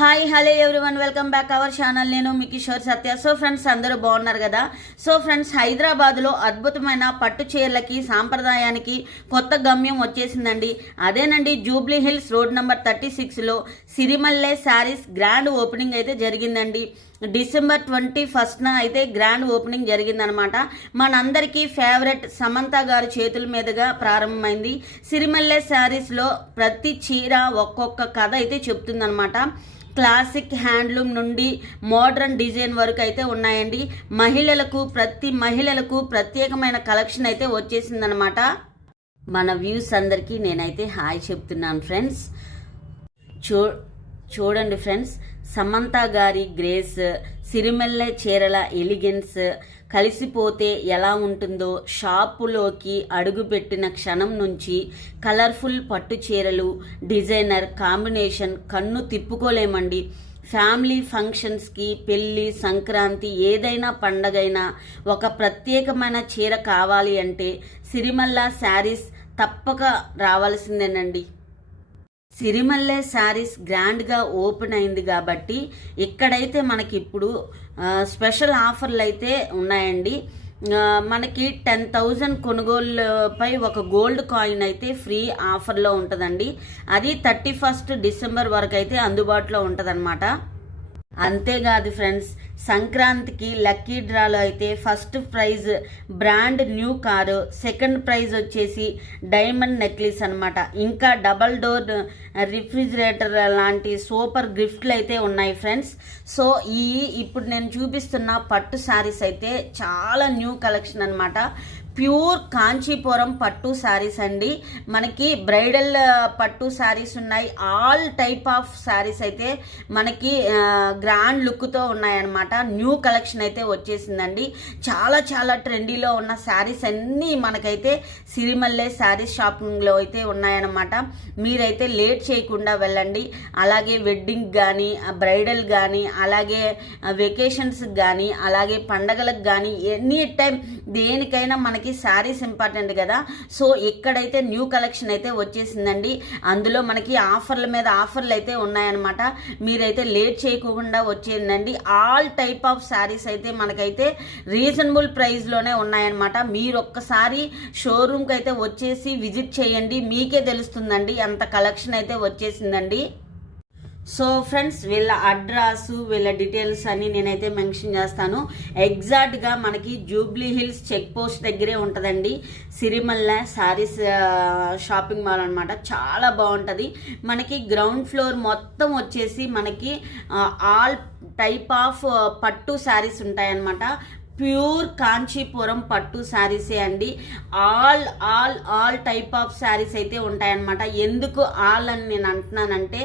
Hi hello everyone, welcome back our channel. నేను మీ కిషోర్ సత్య. So friends, అందరూ బాగున్నారు కదా. సో ఫ్రెండ్స్, హైదరాబాద్లో అద్భుతమైన పట్టు చీరలకి సాంప్రదాయానికి కొత్త గమ్యం వచ్చేసిందండి. అదేనండి, జూబ్లీ హిల్స్ రోడ్ నెంబర్ 36లో సిరిమల్లె శారీస్ గ్రాండ్ ఓపెనింగ్ అయితే జరిగిందండి. డిసెంబర్ 21న అయితే గ్రాండ్ ఓపెనింగ్ జరిగిందనమాట. మనందరికీ ఫేవరెట్ సమంత గారి చేతుల మీదుగా ప్రారంభమైంది. సిరిమల్లె శారీస్లో ప్రతి చీర ఒక్కొక్క కథ అయితే చెప్తుందనమాట. క్లాసిక్ హ్యాండ్లూమ్ నుండి మోడర్న్ డిజైన్ వరకు అయితే ఉన్నాయండి. ప్రతి మహిళలకు ప్రత్యేకమైన కలెక్షన్ అయితే వచ్చేసిందనమాట. మన వ్యూస్ అందరికీ నేనైతే హాయ్ చెప్తున్నాను ఫ్రెండ్స్. చూడండి ఫ్రెండ్స్, సమంత గారి గ్రేస్, సిరిమల్లె చీరల ఎలిగెన్స్ కలిసిపోతే ఎలా ఉంటుందో షాపులోకి అడుగుపెట్టిన క్షణం నుంచి కలర్ఫుల్ పట్టు చీరలు, డిజైనర్ కాంబినేషన్ కన్ను తిప్పుకోలేమండి. ఫ్యామిలీ ఫంక్షన్స్కి, పెళ్ళి, సంక్రాంతి, ఏదైనా పండగైనా ఒక ప్రత్యేకమైన చీర కావాలి అంటే సిరిమల్ల శారీస్ తప్పక రావాల్సిందేనండి. సిరిమల్లె శారీస్ గ్రాండ్గా ఓపెన్ అయింది కాబట్టి ఇక్కడైతే మనకి ఇప్పుడు స్పెషల్ ఆఫర్లు అయితే ఉన్నాయండి. మనకి 10,000 కొనుగోలుపై ఒక గోల్డ్ కాయిన్ అయితే ఫ్రీ ఆఫర్లో ఉంటుందండి. అది 31 డిసెంబర్ వరకు అయితే అందుబాటులో ఉంటుందన్నమాట. అంతేకాదు ఫ్రెండ్స్, సంక్రాంతికి లక్కీ డ్రాలో అయితే first prize brand new car, second prize వచ్చేసి డైమండ్ నెక్లెస్ అనమాట. ఇంకా డబల్ డోర్ రిఫ్రిజిరేటర్ లాంటి సూపర్ గిఫ్ట్లు అయితే ఉన్నాయి ఫ్రెండ్స్. సో ఇప్పుడు నేను చూపిస్తున్న పట్టు శారీస్ అయితే చాలా న్యూ కలెక్షన్ అనమాట. ప్యూర్ కాంచీపురం పట్టు శారీస్ అండి. మనకి బ్రైడల్ పట్టు శారీస్ ఉన్నాయి. ఆల్ టైప్ ఆఫ్ శారీస్ అయితే మనకి గ్రాండ్ లుక్తో ఉన్నాయన్నమాట. న్యూ కలెక్షన్ అయితే వచ్చేసిందండి. చాలా చాలా ట్రెండీలో ఉన్న శారీస్ అన్నీ మనకైతే సిరిమల్లె శారీస్ షాపింగ్లో అయితే ఉన్నాయన్నమాట. మీరైతే లేట్ చేయకుండా వెళ్ళండి. అలాగే వెడ్డింగ్ కానీ, బ్రైడల్ కానీ, అలాగే వెకేషన్స్కి కానీ, అలాగే పండగలకు కానీ, ఎనీ టైం దేనికైనా మనకి శారీస్ ఇంపార్టెంట్ కదా. సో ఇక్కడైతే న్యూ కలెక్షన్ అయితే వచ్చేసిందండి. అందులో మనకి ఆఫర్ల మీద ఆఫర్లు అయితే ఉన్నాయన్నమాట. మీరైతే లేట్ చేయకుండా వచ్చేయండి. ఆల్ టైప్ ఆఫ్ శారీస్ అయితే మనకైతే రీజనబుల్ ప్రైస్లోనే ఉన్నాయన్నమాట. మీరు ఒక్కసారి షోరూమ్కి అయితే వచ్చేసి విజిట్ చేయండి, మీకే తెలుస్తుందండి. అంత కలెక్షన్ అయితే వచ్చేసిందండి. సో ఫ్రెండ్స్, వీళ్ళ అడ్రస్, వీళ్ళ డీటెయిల్స్ అన్ని నేనైతే మెన్షన్ చేస్తాను. ఎగ్జాక్ట్గా మనకి జూబ్లీ హిల్స్ చెక్ పోస్ట్ దగ్గరే ఉంటుందండి సిరిమల్లె శారీస్ షాపింగ్ మాల్ అనమాట. చాలా బాగుంటుంది. మనకి గ్రౌండ్ ఫ్లోర్ మొత్తం వచ్చేసి మనకి ఆల్ టైప్ ఆఫ్ పట్టు శారీస్ ఉంటాయన్నమాట. ప్యూర్ కాంచీపురం పట్టు శారీసే అండి. ఆల్ టైప్ ఆఫ్ శారీస్ అయితే ఉంటాయన్నమాట. ఎందుకు ఆల్ అని నేను అంటున్నానంటే,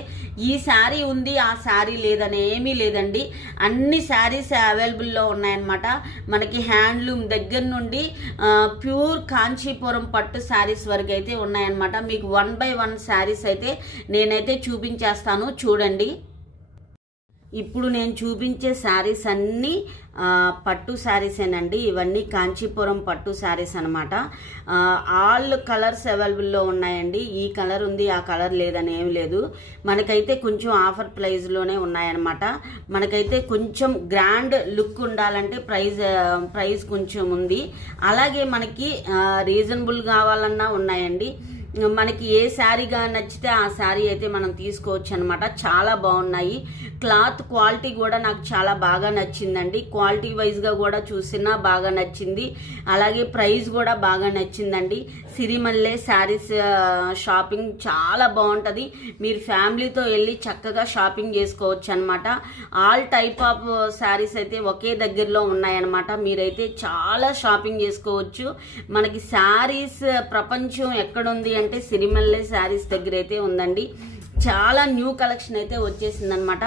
ఈ శారీ ఉంది ఆ శారీ లేదని ఏమీ లేదండి. అన్ని శారీస్ అవైలబుల్లో ఉన్నాయన్నమాట. మనకి హ్యాండ్లూమ్ దగ్గర నుండి ప్యూర్ కాంచీపురం పట్టు శారీస్ వరకు అయితే ఉన్నాయన్నమాట. మీకు 1 by 1 శారీస్ అయితే నేనైతే చూపించేస్తాను, చూడండి. ఇప్పుడు నేను చూపించే శారీస్ అన్నీ పట్టు శారీసేనండి. ఇవన్నీ కాంచీపురం పట్టు శారీస్ అనమాట. ఆల్ కలర్స్ అవైలబుల్లో ఉన్నాయండి. ఈ కలర్ ఉంది ఆ కలర్ లేదని ఏమి లేదు. మనకైతే కొంచెం ఆఫర్ ప్రైస్లోనే ఉన్నాయన్నమాట. మనకైతే కొంచెం గ్రాండ్ లుక్ ఉండాలంటే ప్రైస్ కొంచెం ఉంది. అలాగే మనకి రీజనబుల్ కావాలన్నా ఉన్నాయండి. మనకి ఏ శారీగా నచ్చితే ఆ శారీ అయితే మనం తీసుకోవచ్చు అనమాట. చాలా బాగున్నాయి. క్లాత్ క్వాలిటీ కూడా నాకు చాలా బాగా నచ్చిందండి. క్వాలిటీ వైజ్గా కూడా చూసినా బాగా నచ్చింది. అలాగే ప్రైస్ కూడా బాగా నచ్చిందండి. సిరిమల్లె శారీస్ షాపింగ్ చాలా బాగుంటుంది. మీరు ఫ్యామిలీతో వెళ్ళి చక్కగా షాపింగ్ చేసుకోవచ్చు అనమాట. ఆల్ టైప్ ఆఫ్ శారీస్ అయితే ఒకే దగ్గరలో ఉన్నాయన్నమాట. మీరైతే చాలా షాపింగ్ చేసుకోవచ్చు. మనకి శారీస్ ప్రపంచం ఎక్కడుంది అంటే సిరిమల్లె శారీస్ దగ్గర అయితే ఉందండి. చాలా న్యూ కలెక్షన్ అయితే వచ్చేసిందనమాట.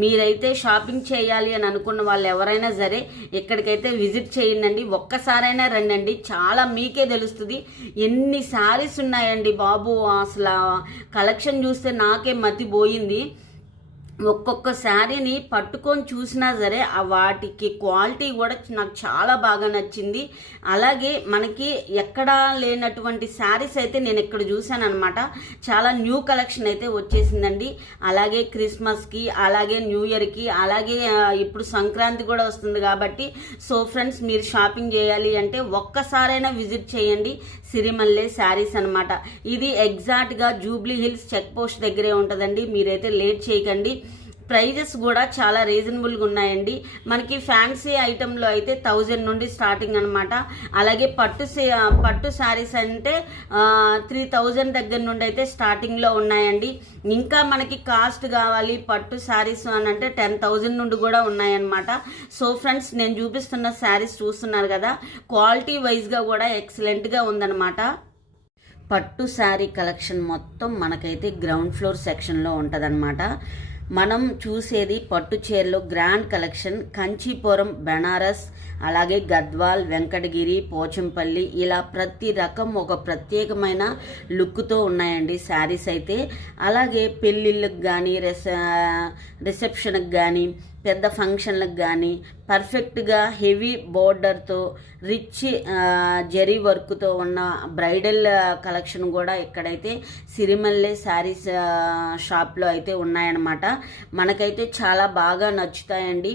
మీరైతే షాపింగ్ చేయాలి అని అనుకున్న వాళ్ళు ఎవరైనా సరే ఇక్కడికైతే విజిట్ చేయండి. ఒక్కసారైనా రండి, చాలా మీకే తెలుస్తుంది. ఎన్ని శారీస్ ఉన్నాయండి బాబు, అసలు కలెక్షన్ చూస్తే నాకే మతిపోయింది. ఒక్కొక్క శారీని పట్టుకొని చూసినా సరే ఆ వాటికి క్వాలిటీ కూడా నాకు చాలా బాగా నచ్చింది. అలాగే మనకి ఎక్కడా లేనటువంటి శారీస్ అయితే నేను ఇక్కడ చూశాను అనమాట. చాలా న్యూ కలెక్షన్ అయితే వచ్చేసిందండి. అలాగే క్రిస్మస్కి, అలాగే న్యూ ఇయర్కి, అలాగే ఇప్పుడు సంక్రాంతి కూడా వస్తుంది కాబట్టి సో ఫ్రెండ్స్, మీరు షాపింగ్ చేయాలి అంటే ఒక్కసారైనా విజిట్ చేయండి సిరిమల్లె శారీస్ అనమాట. ఇది ఎగ్జాక్ట్గా జూబ్లీ హిల్స్ చెక్ పోస్ట్ దగ్గరే ఉంటుందండి. మీరైతే లేట్ చేయకండి. ప్రైజెస్ కూడా చాలా రీజనబుల్గా ఉన్నాయండి. మనకి ఫ్యాన్సీ ఐటెంలో అయితే 1000 నుండి స్టార్టింగ్ అనమాట. అలాగే పట్టు శారీస్ అంటే 3000 దగ్గర నుండి అయితే స్టార్టింగ్లో ఉన్నాయండి. ఇంకా మనకి కాస్ట్ కావాలి పట్టు శారీస్ అని అంటే 10,000 నుండి కూడా ఉన్నాయన్నమాట. సో ఫ్రెండ్స్, నేను చూపిస్తున్న శారీస్ చూస్తున్నారు కదా, క్వాలిటీ వైజ్గా కూడా ఎక్సలెంట్గా ఉందన్నమాట. పట్టు శారీ కలెక్షన్ మొత్తం మనకైతే గ్రౌండ్ ఫ్లోర్ సెక్షన్లో ఉంటుందన్నమాట. మనం చూసేది పట్టు చీరలు గ్రాండ్ కలెక్షన్. కంచీపురం, బెనారస్, అలాగే గద్వాల్, వెంకటగిరి, పోచంపల్లి, ఇలా ప్రతి రకం ఒక ప్రత్యేకమైన లుక్తో ఉన్నాయండి శారీస్ అయితే. అలాగే పెళ్ళిళ్ళకి కానీ రిసెప్షన్కి కానీ పెద్ద ఫంక్షన్లకు కానీ పర్ఫెక్ట్గా హెవీ బోర్డర్తో రిచ్ జరీ వర్క్తో ఉన్న బ్రైడల్ కలెక్షన్ కూడా ఇక్కడైతే సిరిమల్లె శారీస్ షాప్లో అయితే ఉన్నాయన్నమాట. మనకైతే చాలా బాగా నచ్చుతాయండి.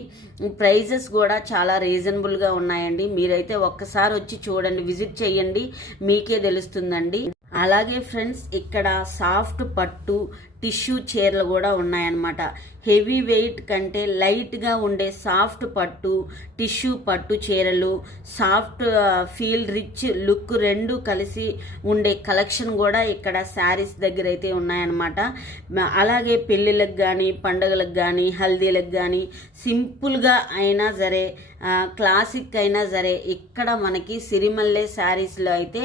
ప్రైజెస్ కూడా చాలా రీజనబుల్గా ఉన్నాయండి. మీరైతే ఒక్కసారి వచ్చి చూడండి, విజిట్ చేయండి, మీకే తెలుస్తుందండి. అలాగే ఫ్రెండ్స్, ఇక్కడ సాఫ్ట్ పట్టు టిష్యూ చీరలు కూడా ఉన్నాయన్నమాట. హెవీ వెయిట్ కంటే లైట్గా ఉండే సాఫ్ట్ పట్టు, టిష్యూ పట్టు చీరలు, సాఫ్ట్ ఫీల్, రిచ్ లుక్ రెండు కలిసి ఉండే కలెక్షన్ కూడా ఇక్కడ శారీస్ దగ్గర అయితే ఉన్నాయన్నమాట. అలాగే పెళ్ళిళ్ళకి కానీ, పండుగలకు కానీ, హల్దీలకు కానీ, సింపుల్గా అయినా సరే, క్లాసిక్ అయినా సరే, ఇక్కడ మనకి సిరిమల్లె శారీస్లో అయితే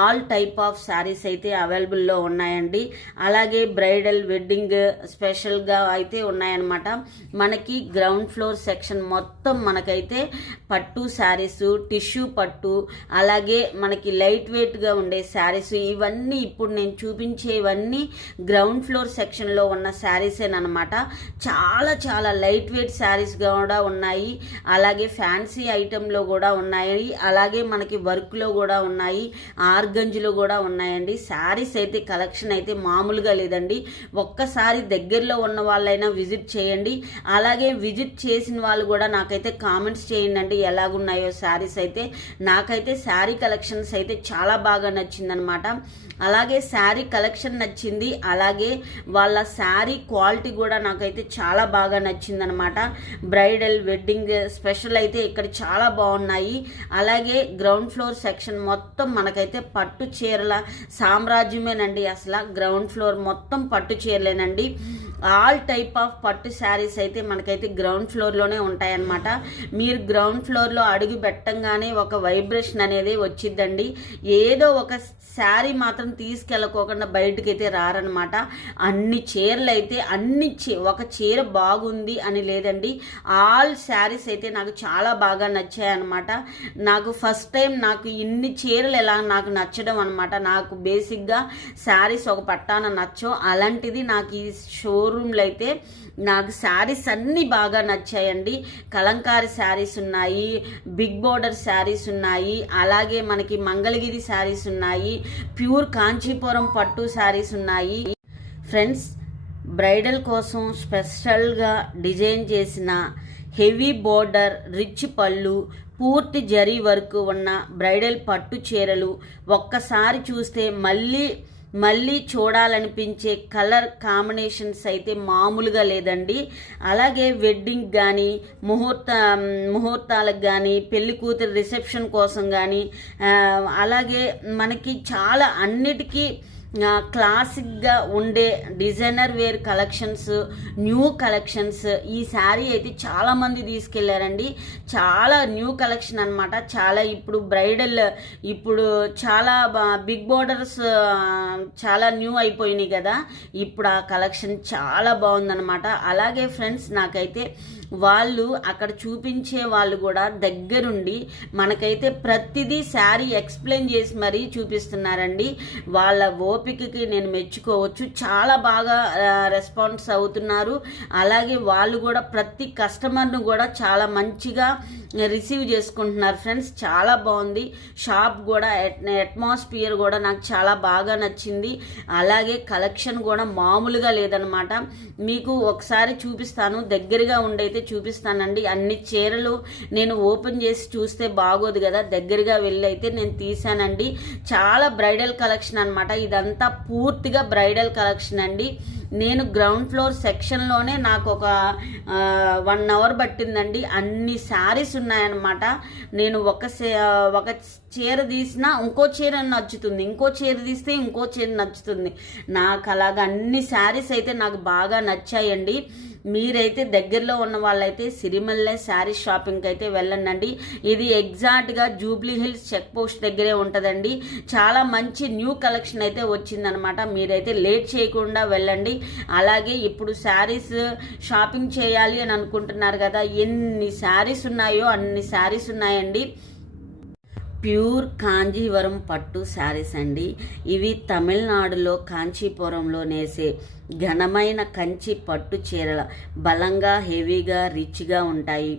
ఆల్ టైప్ ఆఫ్ శారీస్ అయితే అవైలబుల్లో ఉన్నాయండి. అలాగే బ్రైడల్, వెడ్డింగ్ స్పెషల్గా అయితే ఉన్నాయన్నమాట. మనకి గ్రౌండ్ ఫ్లోర్ సెక్షన్ మొత్తం మనకైతే పట్టు శారీస్, టిష్యూ పట్టు, అలాగే మనకి లైట్ వెయిట్గా ఉండే శారీస్, ఇవన్నీ ఇప్పుడు నేను చూపించేవన్నీ గ్రౌండ్ ఫ్లోర్ సెక్షన్లో ఉన్న శారీసేనమాట. చాలా చాలా లైట్ వెయిట్ శారీస్ కూడా ఉన్నాయి. అలాగే ఫ్యాన్సీ ఐటెంలో కూడా ఉన్నాయి. అలాగే మనకి వర్క్లో కూడా ఉన్నాయి, ఆర్గంజ్లో కూడా ఉన్నాయండి. శారీస్ అయితే కలెక్షన్ అయితే మామూలుగా లేదండి. ఒక్కసారి దగ్గరలో ఉన్న వాళ్ళైనా విజిట్ చేయండి. అలాగే విజిట్ చేసిన వాళ్ళు కూడా నాకైతే కామెంట్స్ చేయండి అండి ఎలాగున్నాయో శారీస్ అయితే. నాకైతే శారీ కలెక్షన్స్ అయితే చాలా బాగా నచ్చిందనమాట. అలాగే శారీ కలెక్షన్ నచ్చింది, అలాగే వాళ్ళ శారీ క్వాలిటీ కూడా నాకైతే చాలా బాగా నచ్చిందనమాట. బ్రైడల్, వెడ్డింగ్ స్పెషల్ అయితే ఇక్కడ చాలా బాగున్నాయి. అలాగే గ్రౌండ్ ఫ్లోర్ సెక్షన్ మొత్తం మనకైతే పట్టు చీరల సామ్రాజ్యమేనండి. అసలు గ్రౌండ్ ఫ్లోర్ మొత్తం పట్టు చీరలేనండి. ఆల్ టైప్ ఆఫ్ పట్టు శారీస్ అయితే మనకైతే గ్రౌండ్ ఫ్లోర్లోనే ఉంటాయన్నమాట. మీరు గ్రౌండ్ ఫ్లోర్లో అడుగు పెట్టంగానే ఒక వైబ్రేషన్ అనేది వచ్చిద్దండి. ఏదో ఒక శారీ మాత్రం తీసుకెళ్ళకోకుండా బయటకు అయితే రారనమాట. అన్ని చీరలు అయితే ఒక చీర బాగుంది అని లేదండి. ఆల్ శారీస్ అయితే నాకు చాలా బాగా నచ్చాయి అనమాట. నాకు ఫస్ట్ టైం నాకు ఇన్ని చీరలు ఎలా నాకు నచ్చడం అనమాట. నాకు బేసిక్గా శారీస్ ఒక పట్టాన నచ్చో, అలాంటిది నాకు ఈ షోరూమ్లో అయితే నాకు శారీస్ అన్నీ బాగా నచ్చాయండి. కలంకారీ శారీస్ ఉన్నాయి, బిగ్ బోర్డర్ శారీస్ ఉన్నాయి, అలాగే మనకి మంగళగిరి శారీస్ ఉన్నాయి, ప్యూర్ కాంచీపురం పట్టు శారీస్ ఉన్నాయి. ఫ్రెండ్స్, బ్రైడల్ కోసం స్పెషల్గా డిజైన్ చేసిన హెవీ బోర్డర్, రిచ్ పళ్ళు, పూర్తి జరీ వర్క్ ఉన్న బ్రైడల్ పట్టు చీరలు ఒక్కసారి చూస్తే మళ్ళీ చూడాలనిపించే కలర్ కాంబినేషన్స్ అయితే మామూలుగా లేదండి. అలాగే వెడ్డింగ్ కానీ, ముహూర్తాలకు కానీ, పెళ్లి కూతురు రిసెప్షన్ కోసం కానీ, అలాగే మనకి చాలా అన్నిటికీ క్లాసిక్గా ఉండే designer wear collections, new collections. ఈ శారీ అయితే చాలామంది తీసుకెళ్లారండి. చాలా న్యూ కలెక్షన్ అనమాట. చాలా ఇప్పుడు బ్రైడల్, ఇప్పుడు చాలా బిగ్ బోర్డర్స్ చాలా న్యూ అయిపోయినాయి కదా, ఇప్పుడు ఆ కలెక్షన్ చాలా బాగుందనమాట. అలాగే ఫ్రెండ్స్, నాకైతే వాళ్ళు అక్కడ చూపించే వాళ్ళు కూడా దగ్గరుండి మనకైతే ప్రతిదీ శారీ ఎక్స్ప్లెయిన్ చేసి మరీ చూపిస్తున్నారండి. వాళ్ళ ఓపికకి నేను మెచ్చుకోవచ్చు. చాలా బాగా రెస్పాన్స్ అవుతున్నారు. అలాగే వాళ్ళు కూడా ప్రతి కస్టమర్ను కూడా చాలా మంచిగా రిసీవ్ చేసుకుంటున్నారు ఫ్రెండ్స్. చాలా బాగుంది. షాప్ కూడా అట్మాస్ఫియర్ కూడా నాకు చాలా బాగా నచ్చింది. అలాగే కలెక్షన్ కూడా మామూలుగా లేదనమాట. మీకు ఒకసారి చూపిస్తాను, దగ్గరగా ఉండైతే చూపిస్తానండి. అన్ని చీరలు నేను ఓపెన్ చేసి చూస్తే బాగోదు కదా, దగ్గరగా వెళ్ళి అయితే నేను తీసానండి. చాలా బ్రైడల్ కలెక్షన్ అనమాట. ఇదంతా పూర్తిగా బ్రైడల్ కలెక్షన్ అండి. నేను గ్రౌండ్ ఫ్లోర్ సెక్షన్లోనే నాకు ఒక 1 అవర్ పట్టిందండి. అన్ని శారీస్ ఉన్నాయన్నమాట. నేను ఒక చీర తీసినా ఇంకో చీర నచ్చుతుంది, ఇంకో చీర తీస్తే ఇంకో చీర నచ్చుతుంది. నాకు అలాగ అన్ని శారీస్ అయితే నాకు బాగా నచ్చాయండి. మీరైతే దగ్గరలో ఉన్న వాళ్ళైతే సిరిమల్లె శారీ షాపింగ్కి అయితే వెళ్ళండి. ఇది ఎగ్జాక్ట్గా జూబ్లీ హిల్స్ చెక్ పోస్ట్ దగ్గరే ఉంటుందండి. చాలా మంచి న్యూ కలెక్షన్ అయితే వచ్చిందనమాట. మీరైతే లేట్ చేయకుండా వెళ్ళండి. అలాగే ఇప్పుడు శారీస్ షాపింగ్ చేయాలి అని అనుకుంటున్నారు కదా, ఎన్ని శారీస్ ఉన్నాయో అన్ని శారీస్ ఉన్నాయండి. ప్యూర్ కాంజీవరం పట్టు శారీస్ అండి. ఇవి తమిళనాడులో కాంచీపురంలో నేసే ఘనమైన కంచి పట్టు చీరల బలంగా, హెవీగా, రిచ్గా ఉంటాయి.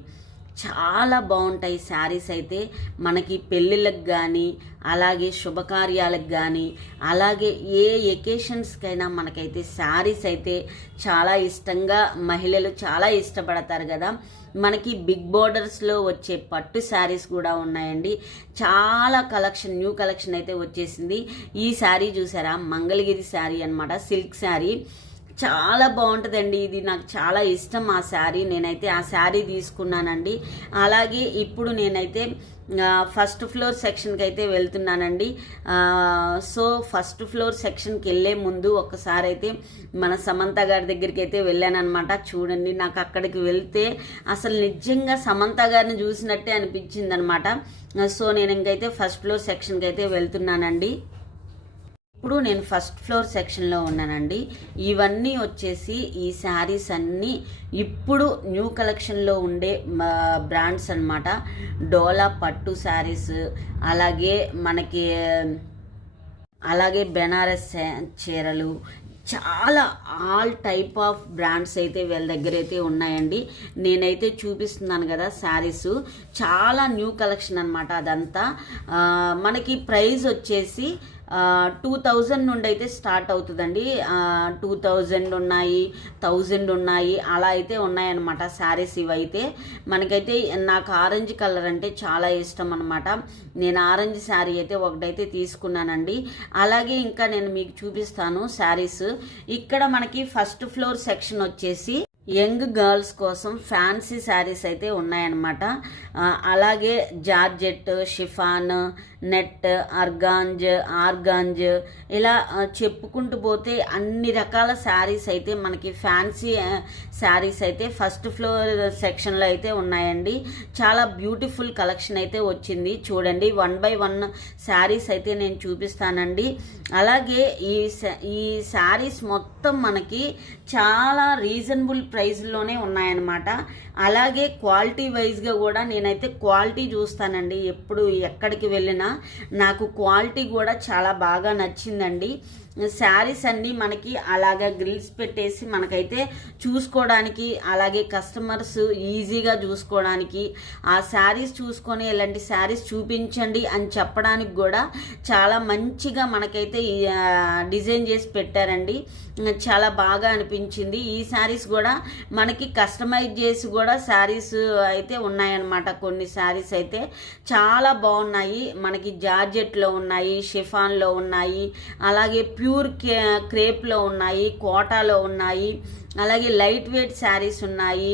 చాలా బాగుంటాయి శారీస్ అయితే. మనకి పెళ్ళిళ్ళకి కానీ, అలాగే శుభకార్యాలకు కానీ, అలాగే ఏ ఎకేషన్స్కైనా మనకైతే శారీస్ అయితే చాలా ఇష్టంగా మహిళలు చాలా ఇష్టపడతారు కదా. మనకి బిగ్ బోర్డర్స్లో వచ్చే పట్టు శారీస్ కూడా ఉన్నాయండి. చాలా కలెక్షన్, న్యూ కలెక్షన్ అయితే వచ్చేసింది. ఈ శారీ చూసారా, మంగళగిరి శారీ అనమాట, సిల్క్ శారీ. చాలా బాగుంటుందండి. ఇది నాకు చాలా ఇష్టం ఆ శారీ. నేనైతే ఆ శారీ తీసుకున్నానండి. అలాగే ఇప్పుడు నేనైతే ఫస్ట్ ఫ్లోర్ సెక్షన్కి అయితే వెళ్తున్నానండి. సో ఫస్ట్ ఫ్లోర్ సెక్షన్కి వెళ్ళే ముందు ఒకసారి అయితే మన సమంత గారి దగ్గరికి అయితే వెళ్ళానమాట. చూడండి, నాకు అక్కడికి వెళ్తే అసలు నిజంగా సమంత గారిని చూసినట్టే అనిపించింది అనమాట. సో నేను ఇంకైతే ఫస్ట్ ఫ్లోర్ సెక్షన్కి అయితే వెళ్తున్నానండి. ఇప్పుడు నేను ఫస్ట్ ఫ్లోర్ సెక్షన్లో ఉన్నానండి. ఇవన్నీ వచ్చేసి ఈ శారీస్ అన్నీ ఇప్పుడు న్యూ కలెక్షన్లో ఉండే బ్రాండ్స్ అనమాట. డోలా పట్టు శారీస్, అలాగే బెనారస్ చీరలు, చాలా ఆల్ టైప్ ఆఫ్ బ్రాండ్స్ అయితే వీళ్ళ దగ్గర అయితే ఉన్నాయండి. నేనైతే చూపిస్తున్నాను కదా శారీస్, చాలా న్యూ కలెక్షన్ అనమాట. అదంతా మనకి ప్రైస్ వచ్చేసి 2000 నుండి అయితే స్టార్ట్ అవుతుందండి. 2000 ఉన్నాయి, 1000 ఉన్నాయి, అలా అయితే ఉన్నాయన్నమాట శారీస్. ఇవైతే మనకైతే నాకు ఆరెంజ్ కలర్ అంటే చాలా ఇష్టం అనమాట. నేను ఆరెంజ్ శారీ అయితే ఒకటైతే తీసుకున్నానండి. అలాగే ఇంకా నేను మీకు చూపిస్తాను శారీస్. ఇక్కడ మనకి ఫస్ట్ ఫ్లోర్ సెక్షన్ వచ్చేసి యంగ్ గర్ల్స్ కోసం ఫ్యాన్సీ శారీస్ అయితే ఉన్నాయన్నమాట. అలాగే జార్జెట్, షిఫాన్, నెట్, ఆర్గాంజ్ ఇలా చెప్పుకుంటూ పోతే అన్ని రకాల శారీస్ అయితే మనకి ఫ్యాన్సీ శారీస్ అయితే ఫస్ట్ ఫ్లోర్ సెక్షన్లో అయితే ఉన్నాయండి. చాలా బ్యూటిఫుల్ కలెక్షన్ అయితే వచ్చింది. చూడండి, 1 by 1 శారీస్ అయితే నేను చూపిస్తానండి. అలాగే ఈ శారీస్ మొత్తం మనకి చాలా రీజనబుల్ ప్రైస్లోనే ఉన్నాయన్నమాట. అలాగే క్వాలిటీ వైజ్గా కూడా నేనైతే క్వాలిటీ చూస్తానండి. ఎప్పుడు ఎక్కడికి వెళ్ళినా నాకు క్వాలిటీ కూడా చాలా బాగా నచ్చిందండి. శారీస్ అన్నీ మనకి అలాగా గ్రిల్స్ పెట్టేసి మనకైతే చూసుకోవడానికి, అలాగే కస్టమర్స్ ఈజీగా చూసుకోవడానికి, ఆ శారీస్ చూసుకొని ఇలాంటి శారీస్ చూపించండి అని చెప్పడానికి కూడా చాలా మంచిగా మనకైతే డిజైన్ చేసి పెట్టారండి. చాలా బాగా అనిపించింది. ఈ శారీస్ కూడా మనకి కస్టమైజ్ చేసి కూడా శారీస్ అయితే ఉన్నాయన్నమాట. కొన్ని శారీస్ అయితే చాలా బాగున్నాయి. మనకి జార్జెట్లో ఉన్నాయి, షిఫాన్లో ఉన్నాయి, అలాగే ప్యూర్ క్రేప్లో ఉన్నాయి, కోటాలో ఉన్నాయి, అలాగే లైట్ వెయిట్ శారీస్ ఉన్నాయి,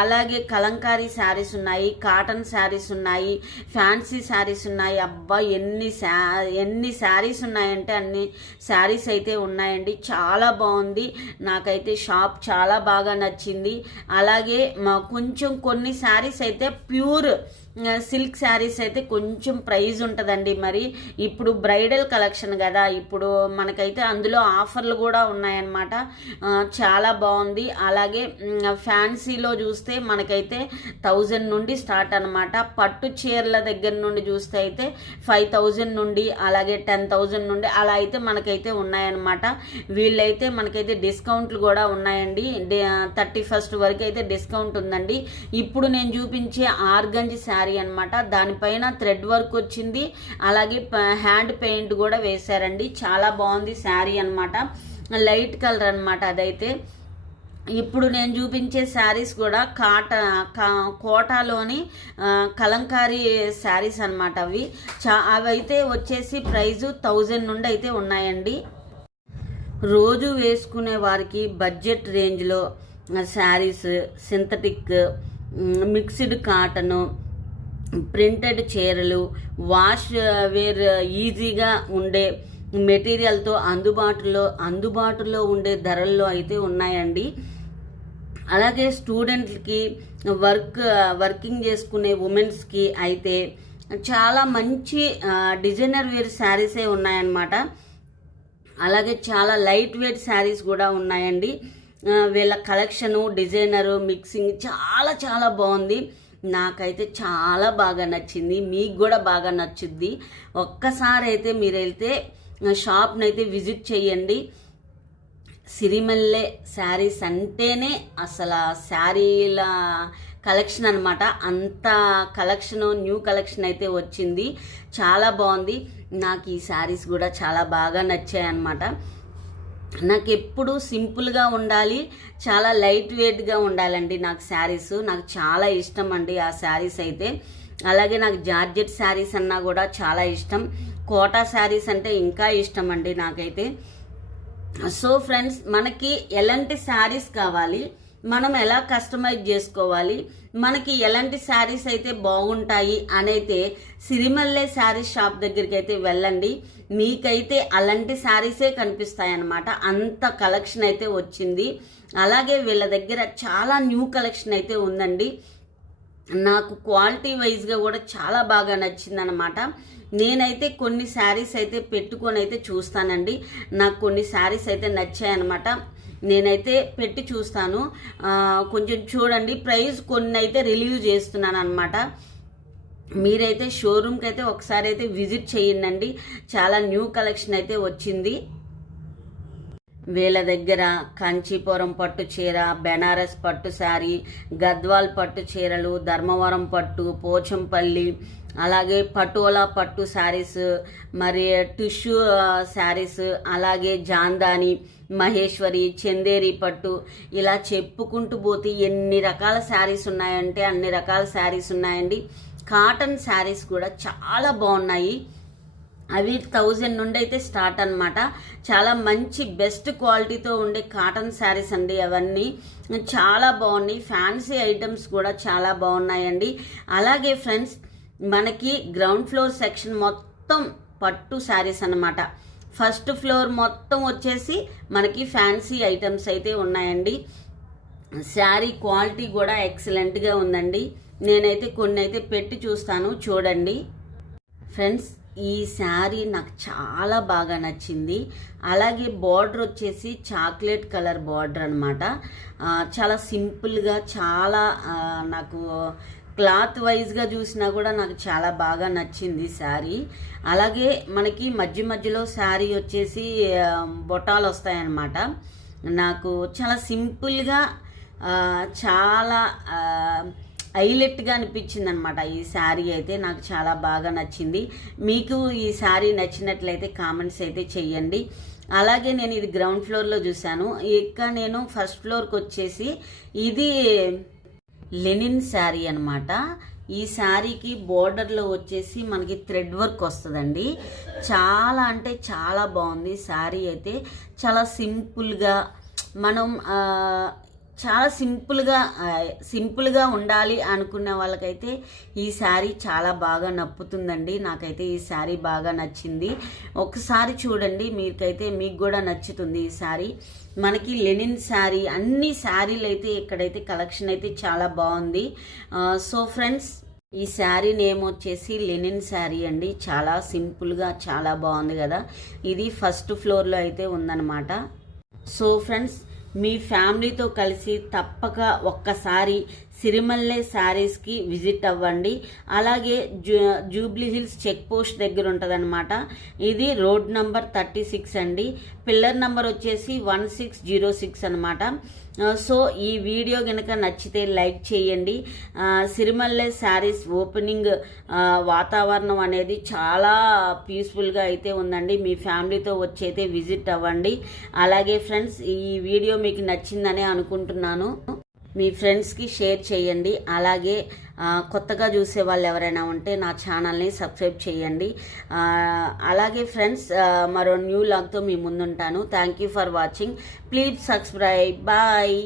అలాగే కలంకారీ శారీస్ ఉన్నాయి, కాటన్ శారీస్ ఉన్నాయి, ఫ్యాన్సీ శారీస్ ఉన్నాయి. అబ్బా, ఎన్ని శారీస్ ఉన్నాయంటే అన్ని శారీస్ అయితే ఉన్నాయండి. చాలా బాగుంది. నాకైతే షాప్ చాలా బాగా నచ్చింది. అలాగే కొంచెం కొన్ని శారీస్ అయితే ప్యూర్ సిల్క్ శారీస్ అయితే కొంచెం ప్రైజ్ ఉంటుందండి. మరి ఇప్పుడు బ్రైడల్ కలెక్షన్ కదా, ఇప్పుడు మనకైతే అందులో ఆఫర్లు కూడా ఉన్నాయన్నమాట. చాలా బాగుంది. అలాగే ఫ్యాన్సీలో చూస్తే మనకైతే 1000 నుండి స్టార్ట్ అనమాట. పట్టు చీరల దగ్గర నుండి చూస్తే అయితే 5000 నుండి, అలాగే 10,000 నుండి అలా అయితే మనకైతే ఉన్నాయన్నమాట. వీళ్ళైతే మనకైతే డిస్కౌంట్లు కూడా ఉన్నాయండి. 31st వరకు అయితే డిస్కౌంట్ ఉందండి. ఇప్పుడు నేను చూపించే ఆర్గంజి శారీ అనమాట, దానిపైన థ్రెడ్ వర్క్ వచ్చింది, అలాగే హ్యాండ్ పెయింట్ కూడా వేశారండి. చాలా బాగుంది శారీ అనమాట. లైట్ కలర్ అనమాట అదైతే. ఇప్పుడు నేను చూపించే శారీస్ కూడా కోటాలోని కలంకారీ శారీస్ అనమాట. అవైతే వచ్చేసి ప్రైజు 1000 నుండి అయితే ఉన్నాయండి. రోజు వేసుకునే వారికి బడ్జెట్ రేంజ్లో saris, synthetic, mixed cotton, printed చీరలు, వాష్ వేర్ ఈజీగా ఉండే మెటీరియల్తో అందుబాటులో ఉండే ధరల్లో అయితే ఉన్నాయండి. అలాగే స్టూడెంట్లకి, వర్కింగ్ చేసుకునే ఉమెన్స్కి అయితే చాలా మంచి డిజైనర్ వేర్ శారీసే ఉన్నాయన్నమాట. అలాగే చాలా లైట్ వెయిట్ శారీస్ కూడా ఉన్నాయండి. వీళ్ళ కలెక్షను, డిజైనరు, మిక్సింగ్ చాలా చాలా బాగుంది. నాకైతే చాలా బాగా నచ్చింది. మీకు కూడా బాగా నచ్చుద్ది. ఒక్కసారి అయితే మీరు వెళ్తే షాప్ని అయితే విజిట్ చేయండి. సిరిమల్లె శారీస్ అంటేనే అసలు శారీల కలెక్షన్ అనమాట. అంత కలెక్షన్, న్యూ కలెక్షన్ అయితే వచ్చింది. చాలా బాగుంది. నాకు ఈ శారీస్ కూడా చాలా బాగా నచ్చాయి అన్నమాట. నాకు ఎప్పుడు సింపుల్గా ఉండాలి, చాలా లైట్ వెయిట్గా ఉండాలండి నాకు శారీస్. నాకు చాలా ఇష్టం అండి ఆ శారీస్ అయితే. అలాగే నాకు జార్జెట్ శారీస్ అన్నా కూడా చాలా ఇష్టం. కోటా శారీస్ అంటే ఇంకా ఇష్టం అండి నాకైతే. సో ఫ్రెండ్స్, మనకి ఎలాంటి శారీస్ కావాలి, మనం ఎలా కస్టమైజ్ చేసుకోవాలి, మనకి ఎలాంటి శారీస్ అయితే బాగుంటాయి అనైతే సిరిమల్లె శారీస్ షాప్ దగ్గరికి అయితే వెళ్ళండి. మీకైతే అలాంటి శారీసే కనిపిస్తాయి అన్నమాట. అంత కలెక్షన్ అయితే వచ్చింది. అలాగే వీళ్ళ దగ్గర చాలా న్యూ కలెక్షన్ అయితే ఉందండి. నాకు క్వాలిటీ వైజ్గా కూడా చాలా బాగా నచ్చిందనమాట. నేనైతే కొన్ని శారీస్ అయితే పెట్టుకొని అయితే చూస్తానండి. నాకు కొన్ని శారీస్ అయితే నచ్చాయన్నమాట. నేనైతే పెట్టి చూస్తాను. కొంచెం చూడండి. ప్రైస్ కొన్ని అయితే రిలీవ్ చేస్తున్నాను అనమాట. మీరైతే షోరూమ్కి అయితే ఒకసారి అయితే విజిట్ చేయండి. చాలా న్యూ కలెక్షన్ అయితే వచ్చింది. వీళ్ళ దగ్గర కంచీపురం పట్టు చీర, బెనారస్ పట్టు శారీ, గద్వాల్ పట్టు చీరలు, ధర్మవరం పట్టు, పోచంపల్లి, అలాగే పటోలా పట్టు శారీస్, మరి టిష్యూ శారీస్, అలాగే జాందాని, మహేశ్వరి, చందేరి పట్టు, ఇలా చెప్పుకుంటూ పోతే ఎన్ని రకాల శారీస్ ఉన్నాయంటే అన్ని రకాల శారీస్ ఉన్నాయండి. కాటన్ శారీస్ కూడా చాలా బాగున్నాయి. అవి 1000 నుండి అయితే స్టార్ట్ అనమాట. చాలా మంచి బెస్ట్ క్వాలిటీతో ఉండే కాటన్ శారీస్ అండి అవన్నీ. చాలా బాగున్నాయి. ఫ్యాన్సీ ఐటమ్స్ కూడా చాలా బాగున్నాయండి. అలాగే ఫ్రెండ్స్, మనకి గ్రౌండ్ ఫ్లోర్ సెక్షన్ మొత్తం పట్టు శారీస్ అన్నమాట. ఫస్ట్ ఫ్లోర్ మొత్తం వచ్చేసి మనకి ఫ్యాన్సీ ఐటమ్స్ అయితే ఉన్నాయండి. శారీ క్వాలిటీ కూడా ఎక్సలెంట్గా ఉందండి. నేనైతే కొన్ని అయితే పెట్టి చూస్తాను, చూడండి ఫ్రెండ్స్. ఈ శారీ నాకు చాలా బాగా నచ్చింది. అలాగే బార్డర్ వచ్చేసి చాక్లెట్ కలర్ బార్డర్ అనమాట. చాలా సింపుల్గా, చాలా నాకు క్లాత్ వైజ్గా చూసినా కూడా నాకు చాలా బాగా నచ్చింది శారీ. అలాగే మనకి మధ్యలో శారీ వచ్చేసి బొటాలు వస్తాయన్నమాట. నాకు చాలా సింపుల్గా, చాలా హైలైట్గా అనిపించింది అనమాట ఈ శారీ అయితే. నాకు చాలా బాగా నచ్చింది. మీకు ఈ శారీ నచ్చినట్లయితే కామెంట్స్ అయితే చెయ్యండి. అలాగే నేను ఇది గ్రౌండ్ ఫ్లోర్లో చూశాను. ఇక నేను ఫస్ట్ ఫ్లోర్కి వచ్చేసి ఇది లెనిన్ శారీ అనమాట. ఈ శారీకి బోర్డర్లో వచ్చేసి మనకి థ్రెడ్ వర్క్ వస్తుందండి. చాలా అంటే చాలా బాగుంది శారీ అయితే. చాలా సింపుల్గా, మనం చాలా సింపుల్గా ఉండాలి అనుకునే వాళ్ళకైతే ఈ శారీ చాలా బాగా నప్పుతుందండి. నాకైతే ఈ శారీ బాగా నచ్చింది. ఒకసారి చూడండి, మీకు కూడా నచ్చుతుంది ఈ శారీ. మనకి లెనిన్ శారీ, అన్ని శారీలు అయితే ఇక్కడైతే కలెక్షన్ అయితే చాలా బాగుంది. సో ఫ్రెండ్స్, ఈ శారీ నేమ్ వచ్చేసి లెనిన్ శారీ అండి. చాలా సింపుల్గా చాలా బాగుంది కదా. ఇది ఫస్ట్ ఫ్లోర్లో అయితే ఉందన్నమాట. సో ఫ్రెండ్స్, మీ ఫ్యామిలీతో కలిసి తప్పక ఒక్కసారి సిరిమల్లె శారీస్కి విజిట్ అవ్వండి. అలాగే జూబ్లీ హిల్స్ చెక్ పోస్ట్ దగ్గర ఉంటుందన్నమాట. ఇది రోడ్ నంబర్ 36 అండి. పిల్లర్ నంబర్ వచ్చేసి 1606 అనమాట. సో ఈ వీడియో కనుక నచ్చితే లైక్ చేయండి. సిరిమల్లె శారీస్ ఓపెనింగ్ వాతావరణం అనేది చాలా పీస్ఫుల్గా అయితే ఉందండి. మీ ఫ్యామిలీతో వచ్చి అయితే విజిట్ అవ్వండి. అలాగే ఫ్రెండ్స్, ఈ వీడియో మీకు నచ్చిందనే అనుకుంటున్నాను. మీ ఫ్రెండ్స్కి షేర్ చేయండి. అలాగే కొత్తగా చూసే వాళ్ళు ఎవరైనా ఉంటే నా ఛానల్ని సబ్స్క్రైబ్ చేయండి. అలాగే ఫ్రెండ్స్, మరో న్యూ లాగ్తో మీ ముందుంటాను. Thank you for watching. Please subscribe. Bye.